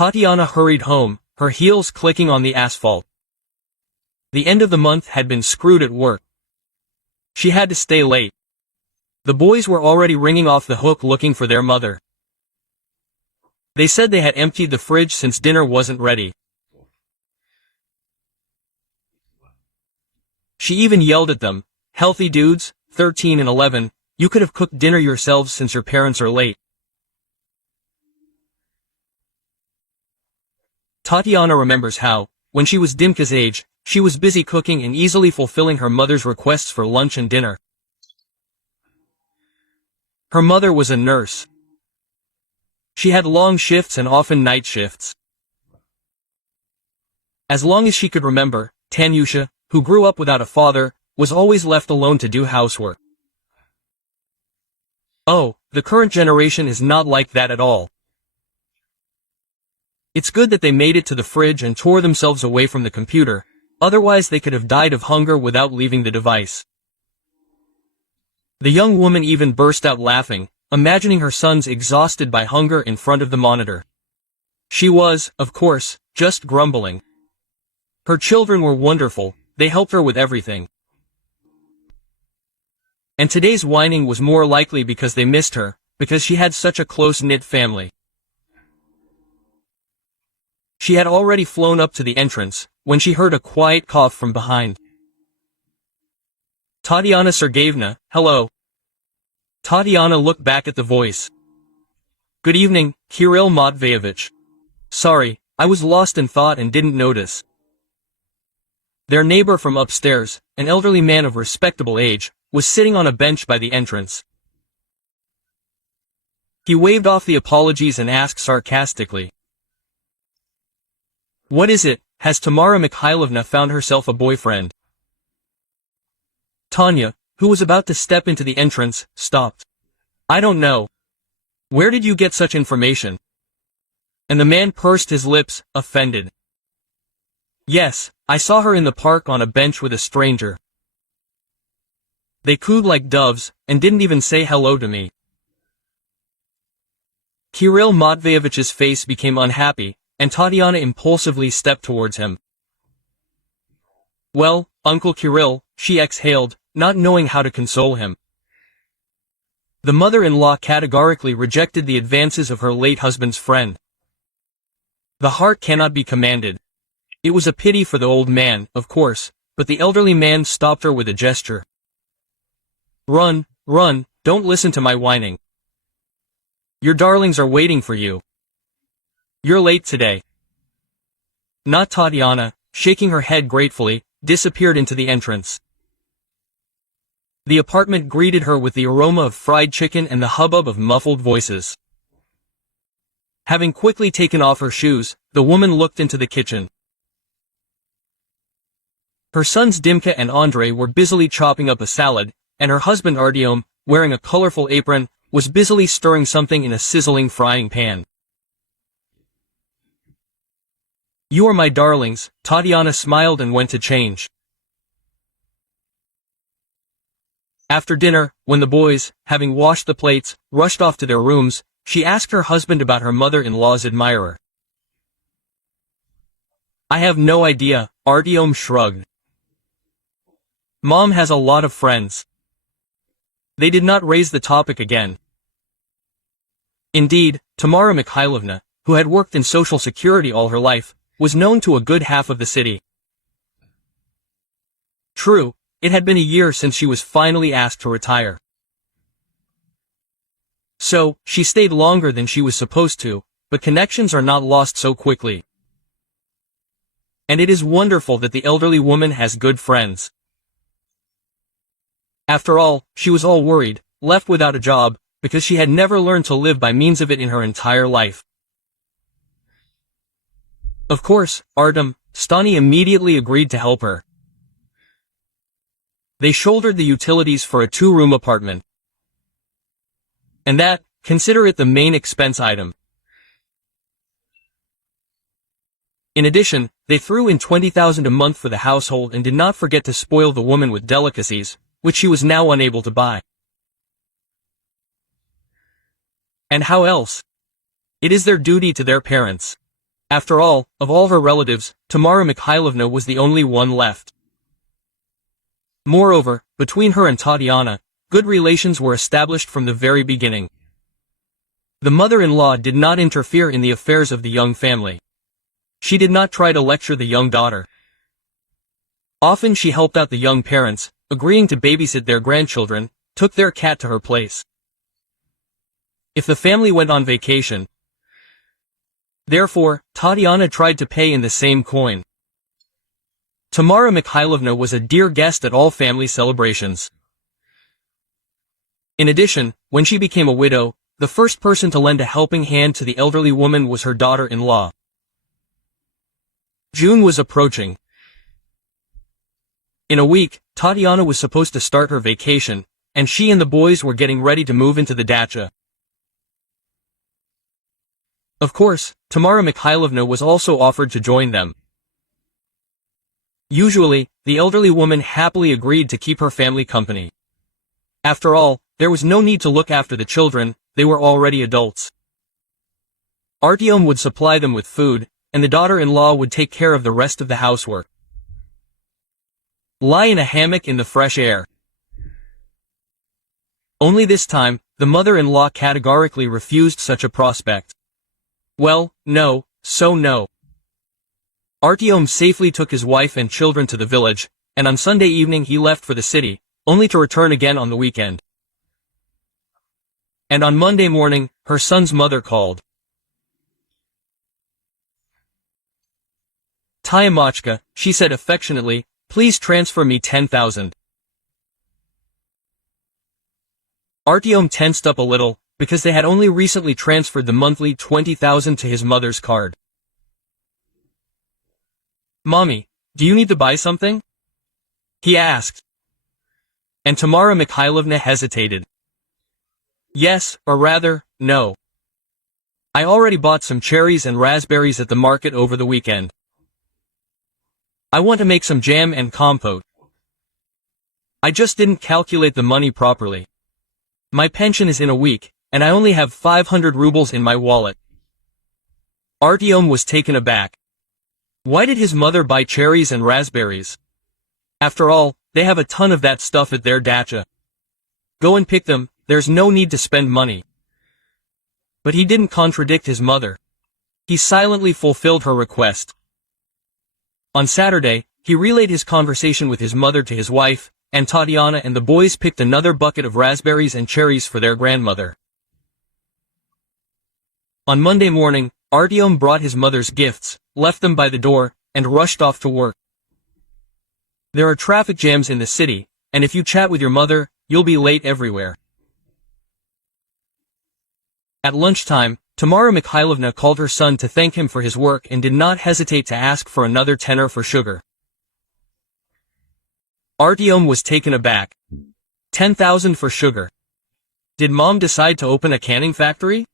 Tatiana hurried home, her heels clicking on the asphalt. The end of the month had been screwed at work. She had to stay late. The boys were already ringing off the hook looking for their mother. They said they had emptied the fridge since dinner wasn't ready. She even yelled at them, "Healthy dudes, 13 and 11, you could have cooked dinner yourselves since your parents are late." Tatiana remembers how, when she was Dimka's age, she was busy cooking and easily fulfilling her mother's requests for lunch and dinner. Her mother was a nurse. She had long shifts and often night shifts. As long as she could remember, Tanyusha, who grew up without a father, was always left alone to do housework. Oh, the current generation is not like that at all. It's good that they made it to the fridge and tore themselves away from the computer, otherwise they could have died of hunger without leaving the device. The young woman even burst out laughing, imagining her sons exhausted by hunger in front of the monitor. She was, of course, just grumbling. Her children were wonderful, they helped her with everything. And today's whining was more likely because they missed her, because she had such a close-knit family. She had already flown up to the entrance, when she heard a quiet cough from behind. "Tatiana Sergeyevna, hello." Tatiana looked back at the voice. "Good evening, Kirill Matveyevich. Sorry, I was lost in thought and didn't notice." Their neighbor from upstairs, an elderly man of respectable age, was sitting on a bench by the entrance. He waved off the apologies and asked sarcastically, "What is it, has Tamara Mikhailovna found herself a boyfriend?" Tanya, who was about to step into the entrance, stopped. "I don't know. Where did you get such information?" And the man pursed his lips, offended. "Yes, I saw her in the park on a bench with a stranger. They cooed like doves, and didn't even say hello to me." Kirill Matveyevich's face became unhappy, and Tatiana impulsively stepped towards him. "Well, Uncle Kirill," she exhaled, not knowing how to console him. The mother-in-law categorically rejected the advances of her late husband's friend. The heart cannot be commanded. It was a pity for the old man, of course, but the elderly man stopped her with a gesture. "Run, run, don't listen to my whining. Your darlings are waiting for you. You're late today." Not Tatiana, shaking her head gratefully, disappeared into the entrance. The apartment greeted her with the aroma of fried chicken and the hubbub of muffled voices. Having quickly taken off her shoes, the woman looked into the kitchen. Her sons Dimka and Andrei were busily chopping up a salad, and her husband Artyom, wearing a colorful apron, was busily stirring something in a sizzling frying pan. "You are my darlings," Tatiana smiled and went to change. After dinner, when the boys, having washed the plates, rushed off to their rooms, she asked her husband about her mother-in-law's admirer. "I have no idea," Artyom shrugged. "Mom has a lot of friends." They did not raise the topic again. Indeed, Tamara Mikhailovna, who had worked in Social Security all her life, was known to a good half of the city. True, it had been a year since she was finally asked to retire. So, she stayed longer than she was supposed to, but connections are not lost so quickly. And it is wonderful that the elderly woman has good friends. After all, she was all worried, left without a job, because she had never learned to live by means of it in her entire life. Of course, Artem, Stani immediately agreed to help her. They shouldered the utilities for a 2-room apartment. And that, consider it the main expense item. In addition, they threw in 20,000 a month for the household and did not forget to spoil the woman with delicacies, which she was now unable to buy. And how else? It is their duty to their parents. After all, of all her relatives, Tamara Mikhailovna was the only one left. Moreover, between her and Tatiana, good relations were established from the very beginning. The mother-in-law did not interfere in the affairs of the young family. She did not try to lecture the young daughter. Often she helped out the young parents, agreeing to babysit their grandchildren, took their cat to her place. If the family went on vacation, therefore, Tatiana tried to pay in the same coin. Tamara Mikhailovna was a dear guest at all family celebrations. In addition, when she became a widow, the first person to lend a helping hand to the elderly woman was her daughter-in-law. June was approaching. In a week, Tatiana was supposed to start her vacation, and she and the boys were getting ready to move into the dacha. Of course, Tamara Mikhailovna was also offered to join them. Usually, the elderly woman happily agreed to keep her family company. After all, there was no need to look after the children, they were already adults. Artyom would supply them with food, and the daughter-in-law would take care of the rest of the housework. Lie in a hammock in the fresh air. Only this time, the mother-in-law categorically refused such a prospect. Well, no, so no. Artyom safely took his wife and children to the village, and on Sunday evening he left for the city, only to return again on the weekend. And on Monday morning, her son's mother called. "Tyamochka," she said affectionately, "please transfer me 10,000. Artyom tensed up a little, because they had only recently transferred the monthly 20,000 to his mother's card. "Mommy, do you need to buy something?" he asked. And Tamara Mikhailovna hesitated. "Yes, or rather, no. I already bought some cherries and raspberries at the market over the weekend. I want to make some jam and compote. I just didn't calculate the money properly. My pension is in a week, and I only have 500 rubles in my wallet." Artyom was taken aback. Why did his mother buy cherries and raspberries? After all, they have a ton of that stuff at their dacha. Go and pick them, there's no need to spend money. But he didn't contradict his mother. He silently fulfilled her request. On Saturday, he relayed his conversation with his mother to his wife, and Tatiana and the boys picked another bucket of raspberries and cherries for their grandmother. On Monday morning, Artyom brought his mother's gifts, left them by the door, and rushed off to work. There are traffic jams in the city, and if you chat with your mother, you'll be late everywhere. At lunchtime, Tamara Mikhailovna called her son to thank him for his work and did not hesitate to ask for another tenner for sugar. Artyom was taken aback. 10,000 for sugar. Did mom decide to open a canning factory?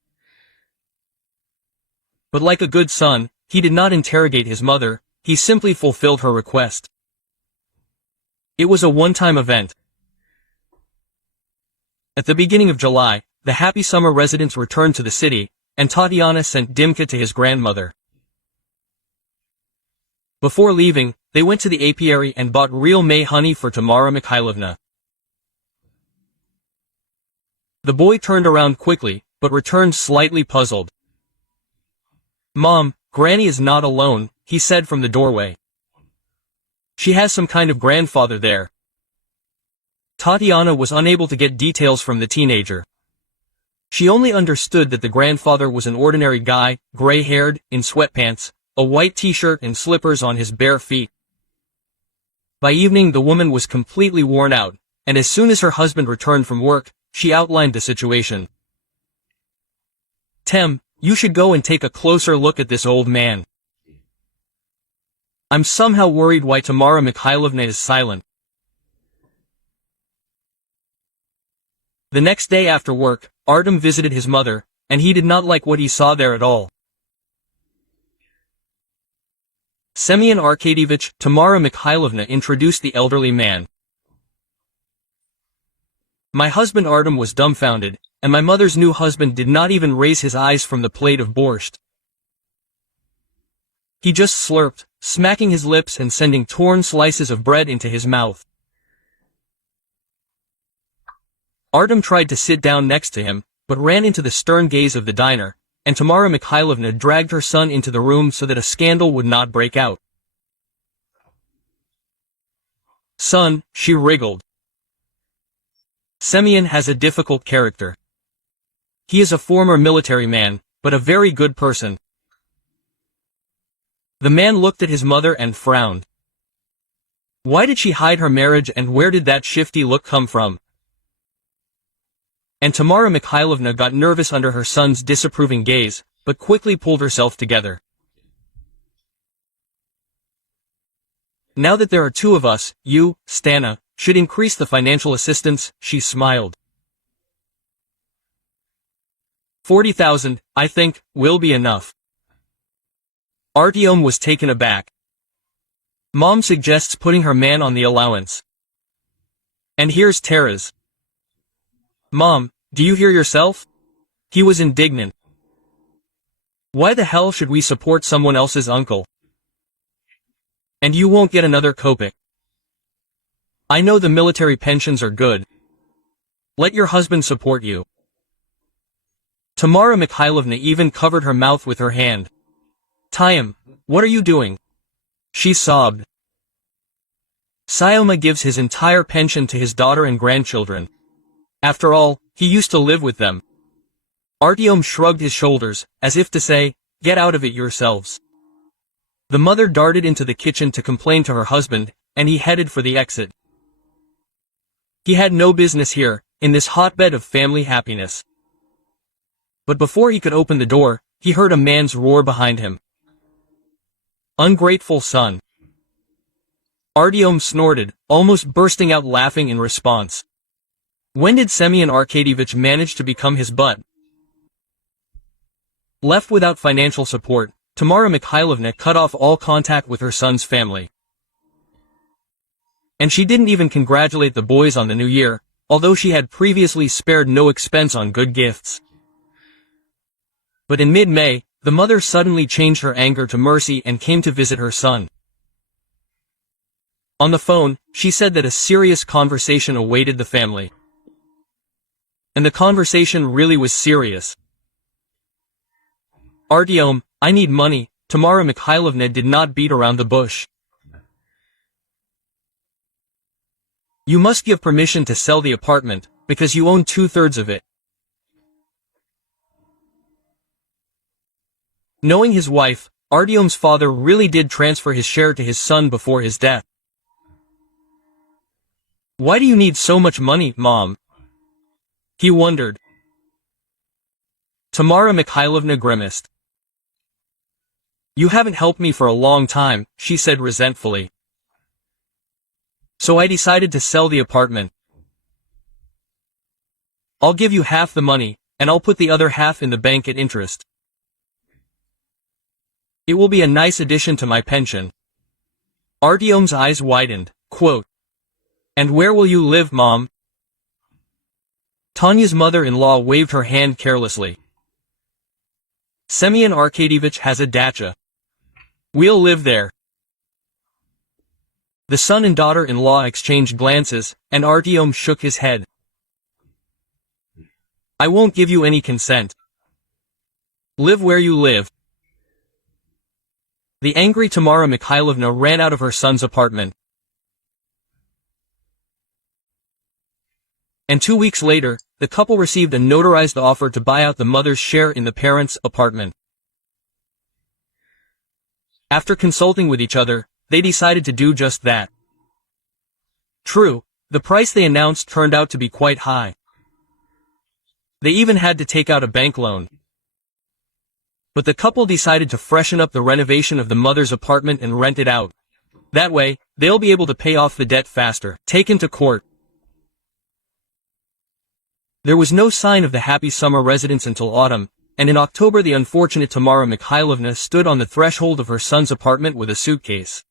But like a good son, he did not interrogate his mother, he simply fulfilled her request. It was a one-time event. At the beginning of July, the happy summer residents returned to the city, and Tatiana sent Dimka to his grandmother. Before leaving, they went to the apiary and bought real May honey for Tamara Mikhailovna. The boy turned around quickly, but returned slightly puzzled. "Mom, Granny is not alone," he said from the doorway. "She has some kind of grandfather there." Tatiana was unable to get details from the teenager. She only understood that the grandfather was an ordinary guy, gray-haired, in sweatpants, a white t-shirt and slippers on his bare feet. By evening the woman was completely worn out, and as soon as her husband returned from work, she outlined the situation. "Tem, you should go and take a closer look at this old man. I'm somehow worried why Tamara Mikhailovna is silent." The next day after work, Artyom visited his mother, and he did not like what he saw there at all. Semyon Arkadyevich, Tamara Mikhailovna introduced the elderly man. My husband Artyom was dumbfounded, and my mother's new husband did not even raise his eyes from the plate of borscht. He just slurped, smacking his lips and sending torn slices of bread into his mouth. Artem tried to sit down next to him, but ran into the stern gaze of the diner, and Tamara Mikhailovna dragged her son into the room so that a scandal would not break out. "Son," she wriggled. "Semyon has a difficult character. He is a former military man, but a very good person." The man looked at his mother and frowned. Why did she hide her marriage, and where did that shifty look come from? And Tamara Mikhailovna got nervous under her son's disapproving gaze, but quickly pulled herself together. "Now that there are two of us, you, Stana, should increase the financial assistance," she smiled. 40,000, I think, will be enough." Artyom was taken aback. Mom suggests putting her man on the allowance. And here's Tara's. "Mom, do you hear yourself?" He was indignant. "Why the hell should we support someone else's uncle? And you won't get another kopeck. I know the military pensions are good. Let your husband support you." Tamara Mikhailovna even covered her mouth with her hand. "Tyam, what are you doing?" She sobbed. "Syoma gives his entire pension to his daughter and grandchildren. After all, he used to live with them." Artyom shrugged his shoulders, as if to say, "Get out of it yourselves." The mother darted into the kitchen to complain to her husband, and he headed for the exit. He had no business here, in this hotbed of family happiness. But before he could open the door, he heard a man's roar behind him. "Ungrateful son." Artyom snorted, almost bursting out laughing in response. When did Semyon Arkadyevich manage to become his butt? Left without financial support, Tamara Mikhailovna cut off all contact with her son's family. And she didn't even congratulate the boys on the new year, although she had previously spared no expense on good gifts. But in mid-May, the mother suddenly changed her anger to mercy and came to visit her son. On the phone, she said that a serious conversation awaited the family. And the conversation really was serious. "Artyom, I need money." Tamara Mikhailovna did not beat around the bush. "You must give permission to sell the apartment, because you own 2/3 of it." Knowing his wife, Artyom's father really did transfer his share to his son before his death. "Why do you need so much money, Mom?" he wondered. Tamara Mikhailovna grimaced. "You haven't helped me for a long time," she said resentfully. "So I decided to sell the apartment. I'll give you half the money, and I'll put the other half in the bank at interest. It will be a nice addition to my pension." Artyom's eyes widened, quote, "And where will you live, Mom?" Tanya's mother-in-law waved her hand carelessly. "Semyon Arkadyevich has a dacha. We'll live there." The son and daughter-in-law exchanged glances, and Artyom shook his head. "I won't give you any consent. Live where you live." The angry Tamara Mikhailovna ran out of her son's apartment. And 2 weeks later, the couple received a notarized offer to buy out the mother's share in the parents' apartment. After consulting with each other, they decided to do just that. True, the price they announced turned out to be quite high. They even had to take out a bank loan. But the couple decided to freshen up the renovation of the mother's apartment and rent it out. That way, they'll be able to pay off the debt faster. Taken to court. There was no sign of the happy summer residence until autumn, and in October the unfortunate Tamara Mikhailovna stood on the threshold of her son's apartment with a suitcase.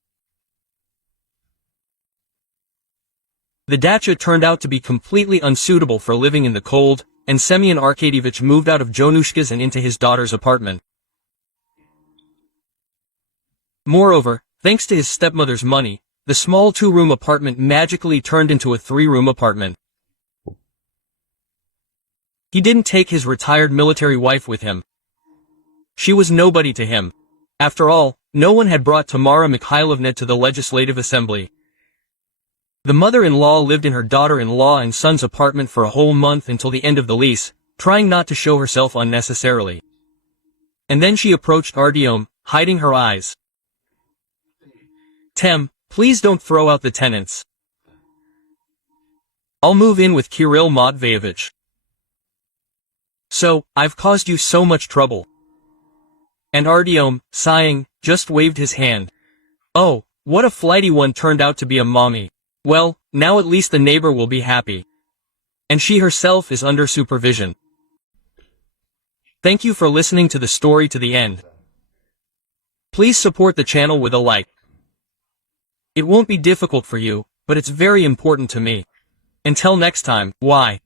The dacha turned out to be completely unsuitable for living in the cold, and Semyon Arkadyevich moved out of Jonushka's and into his daughter's apartment. Moreover, thanks to his stepmother's money, the small 2-room apartment magically turned into a 3-room apartment. He didn't take his retired military wife with him. She was nobody to him. After all, no one had brought Tamara Mikhailovna to the Legislative Assembly. The mother-in-law lived in her daughter-in-law and son's apartment for a whole month until the end of the lease, trying not to show herself unnecessarily. And then she approached Artyom, hiding her eyes. "Tem, please don't throw out the tenants. I'll move in with Kirill Matveyevich. So, I've caused you so much trouble." And Artyom, sighing, just waved his hand. Oh, what a flighty one turned out to be a mommy. Well, now at least the neighbor will be happy. And she herself is under supervision. Thank you for listening to the story to the end. Please support the channel with a like. It won't be difficult for you, but it's very important to me. Until next time, why?